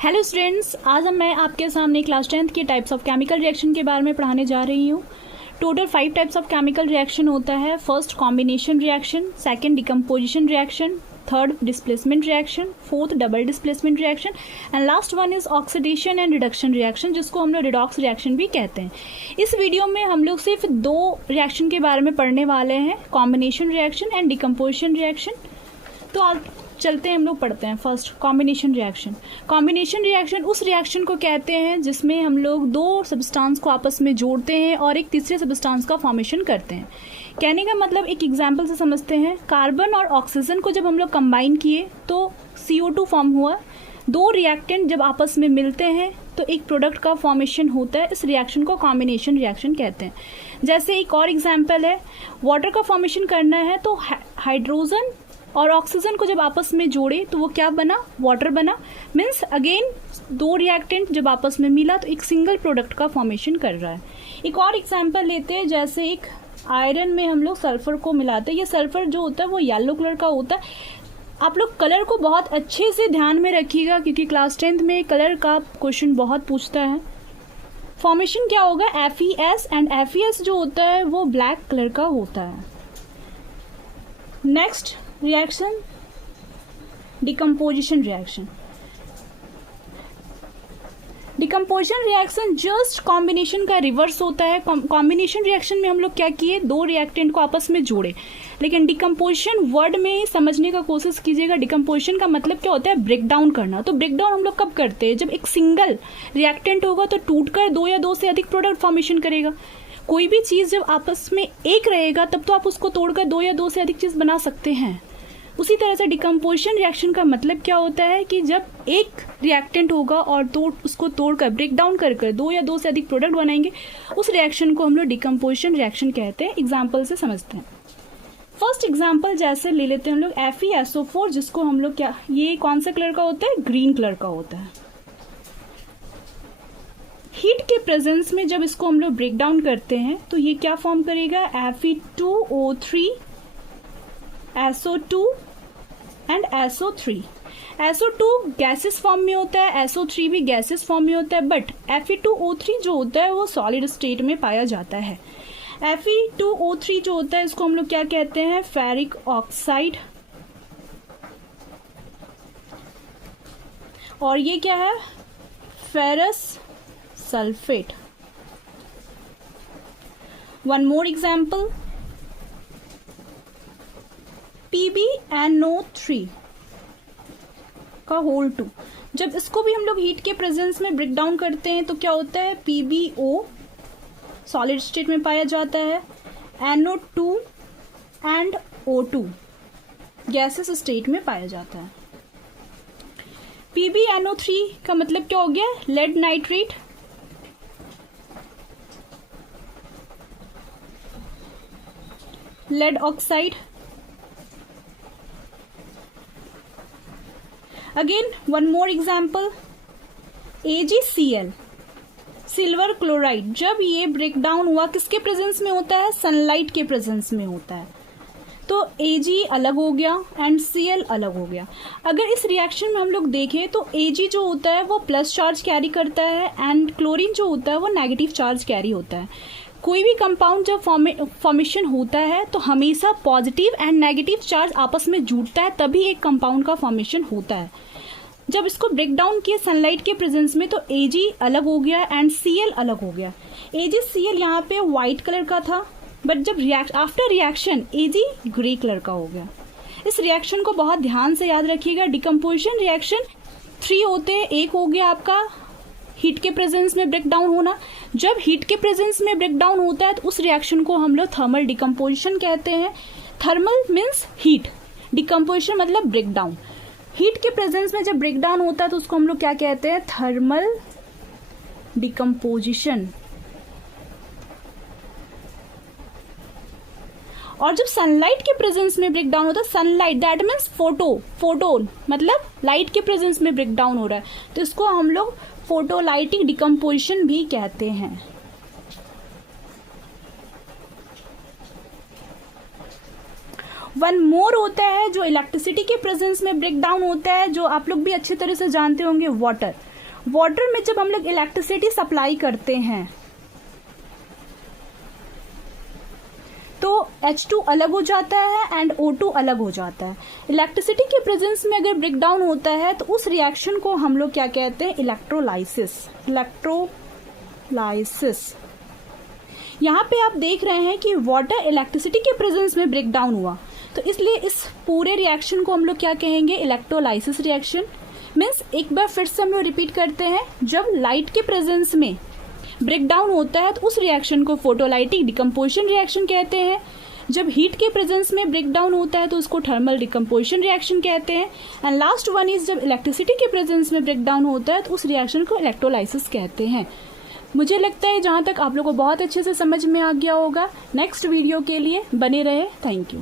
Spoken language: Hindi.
हेलो स्टूडेंट्स, आज मैं आपके सामने क्लास 10th के टाइप्स ऑफ केमिकल रिएक्शन के बारे में पढ़ाने जा रही हूँ। Total 5 types of chemical reaction होता है। First combination reaction, second decomposition reaction, third displacement reaction, fourth double displacement reaction and last one is oxidation and reduction reaction, जिसको हम लोग रिडॉक्स रिएक्शन भी कहते हैं। इस वीडियो में हम लोग सिर्फ 2 रिएक्शन के बारे में पढ़ने वाले हैं, combination reaction and decomposition reaction. तो आज चलते हैं, हम लोग पढ़ते हैं। First combination reaction. Combination reaction उस रिएक्शन को कहते हैं जिसमें हम लोग 2 सब्सटेंस को आपस में जोड़ते हैं और एक तीसरे सब्सटेंस का फॉर्मेशन करते हैं। कहने का मतलब एक एग्जांपल से समझते हैं। कार्बन और ऑक्सीजन को जब हम लोग कंबाइन किए तो CO2 फॉर्म हुआ। 2 रिएक्टेंट जब आपस में मिलते हैं तो एक प्रोडक्ट का फॉर्मेशन होता है। इस रिएक्शन को कॉम्बिनेशन रिएक्शन कहते हैं। जैसे एक और एग्जाम्पल है, वाटर का फॉर्मेशन करना है तो हाइड्रोजन और ऑक्सीजन को जब आपस में जोड़े तो वो क्या बना, वाटर बना। मीन्स अगेन 2 रिएक्टेंट जब आपस में मिला तो एक सिंगल प्रोडक्ट का फॉर्मेशन कर रहा है। एक और एग्जांपल लेते हैं, जैसे एक आयरन में हम लोग सल्फर को मिलाते हैं। ये सल्फर जो होता है वो येलो कलर का होता है। आप लोग कलर को बहुत अच्छे से ध्यान में रखिएगा क्योंकि क्लास 10th में कलर का क्वेश्चन बहुत पूछता है। फॉर्मेशन क्या होगा, FeS एंड FeS जो होता है वो ब्लैक कलर का होता है। Next reaction, decomposition reaction. Decomposition reaction just combination का रिवर्स होता है। कॉम्बिनेशन रिएक्शन में हम लोग क्या किए, 2 रिएक्टेंट को आपस में जोड़े, लेकिन डिकम्पोजिशन वर्ड में समझने का कोशिश कीजिएगा। डिकम्पोजिशन का मतलब क्या होता है, ब्रेक डाउन करना। तो ब्रेक डाउन हम लोग कब करते हैं, जब एक सिंगल रिएक्टेंट होगा तो टूटकर 2 या 2 से अधिक प्रोडक्ट फॉर्मेशन करेगा। कोई भी चीज जब आपस में एक रहेगा तब तो आप उसको तोड़कर 2 या 2 से अधिक चीज बना सकते हैं। उसी तरह से डिकम्पोजिशन रिएक्शन का मतलब क्या होता है कि जब एक रिएक्टेंट होगा और उसको तोड़कर ब्रेक डाउन कर 2 या 2 से अधिक प्रोडक्ट बनाएंगे, उस रिएक्शन को हम लोग डिकम्पोजिशन रिएक्शन कहते हैं। एग्जाम्पल से समझते हैं। फर्स्ट एग्जाम्पल जैसे ले लेते हैं हम लोग FeSO4, जिसको हम लोग क्या, ये कौन सा कलर का होता है, ग्रीन कलर का होता है। हीट के प्रेजेंस में जब इसको हम लोग ब्रेक डाउन करते हैं तो ये क्या फॉर्म करेगा, Fe2O3 SO2 and SO3। SO2 gases form में होता है, SO3 भी गैसेस फॉर्म में होता है, बट Fe2O3 जो होता है वो सॉलिड स्टेट में पाया जाता है। Fe2O3 जो होता है इसको हम लोग क्या कहते हैं, फेरिक ऑक्साइड। और ये क्या है, ferrous sulphate. One more example, PbNO3 का होल 2। जब इसको भी हम लोग हीट के प्रेजेंस में ब्रेक डाउन करते हैं तो क्या होता है, PbO सॉलिड स्टेट में पाया जाता है, NO2 and O2 gases state में पाया जाता है। PbNO3 का मतलब क्या हो गया, lead nitrate. Lead oxide. Again one more example, AgCl silver chloride. जब ये ब्रेक डाउन हुआ किसके प्रेजेंस में होता है, सनलाइट के प्रेजेंस में होता है, तो Ag अलग हो गया एंड Cl अलग हो गया। अगर इस रिएक्शन में हम लोग देखें तो Ag जो होता है वो प्लस चार्ज कैरी करता है एंड क्लोरीन जो होता है वो नेगेटिव चार्ज कैरी होता है। कोई भी कंपाउंड जब फॉर्मेशन होता है तो हमेशा पॉजिटिव एंड नेगेटिव चार्ज आपस में जुड़ता है, तभी एक कंपाउंड का फॉर्मेशन होता है। जब इसको ब्रेक डाउन किए सनलाइट के प्रेजेंस में तो Ag अलग हो गया एंड Cl अलग हो गया। AgCl यहाँ पे व्हाइट कलर का था, बट जब after reaction Ag grey colour का हो गया। इस रिएक्शन को बहुत ध्यान से याद रखिएगा। डिकम्पोजिशन रिएक्शन 3 होते हैं। एक हो गया आपका हीट के प्रेजेंस में ब्रेक डाउन होना। जब हीट के प्रेजेंस में ब्रेक डाउन होता है तो उस रिएक्शन को हम लोग थर्मल डिकम्पोजिशन कहते हैं। थर्मल मीन्स हीट, डिकम्पोजिशन मतलब ब्रेक डाउन। हीट के प्रेजेंस में जब ब्रेक डाउन होता है तो उसको हम लोग क्या कहते हैं, थर्मल डिकम्पोजिशन। और जब सनलाइट के प्रेजेंस में ब्रेक डाउन होता है, सनलाइट दैट मीन्स फोटोन मतलब लाइट के प्रेजेंस में ब्रेक डाउन हो रहा है तो इसको हम लोग फोटोलाइटिक डिकम्पोजिशन भी कहते हैं। वन मोर होता है जो इलेक्ट्रिसिटी के प्रेजेंस में ब्रेक डाउन होता है, जो आप लोग भी अच्छी तरह से जानते होंगे, वाटर। वाटर में जब हम लोग इलेक्ट्रिसिटी सप्लाई करते हैं तो H2 अलग हो जाता है एंड O2 अलग हो जाता है। इलेक्ट्रिसिटी के प्रेजेंस में अगर ब्रेक डाउन होता है तो उस रिएक्शन को हम लोग क्या कहते हैं? इलेक्ट्रोलाइसिस। इलेक्ट्रोलाइसिस। यहाँ पे आप देख रहे हैं कि वाटर इलेक्ट्रिसिटी के प्रेजेंस में ब्रेक डाउन हुआ, तो इसलिए इस पूरे रिएक्शन को हम लोग क्या कहेंगे? Electrolysis reaction. मीन्स एक बार फिर से हम लोग रिपीट करते हैं, जब लाइट के प्रेजेंस में ब्रेक डाउन होता है तो उस रिएक्शन को फोटोलाइटिक डिकम्पोजिशन रिएक्शन कहते हैं। जब हीट के प्रेजेंस में ब्रेक डाउन होता है तो उसको थर्मल डिकम्पोजिशन रिएक्शन कहते हैं। एंड लास्ट वन इज जब इलेक्ट्रिसिटी के प्रेजेंस में ब्रेक डाउन होता है तो उस रिएक्शन को इलेक्ट्रोलाइसिस कहते हैं। मुझे लगता है जहाँ तक आप लोगों को बहुत अच्छे से समझ में आ गया होगा। नेक्स्ट वीडियो के लिए बने रहे। Thank you.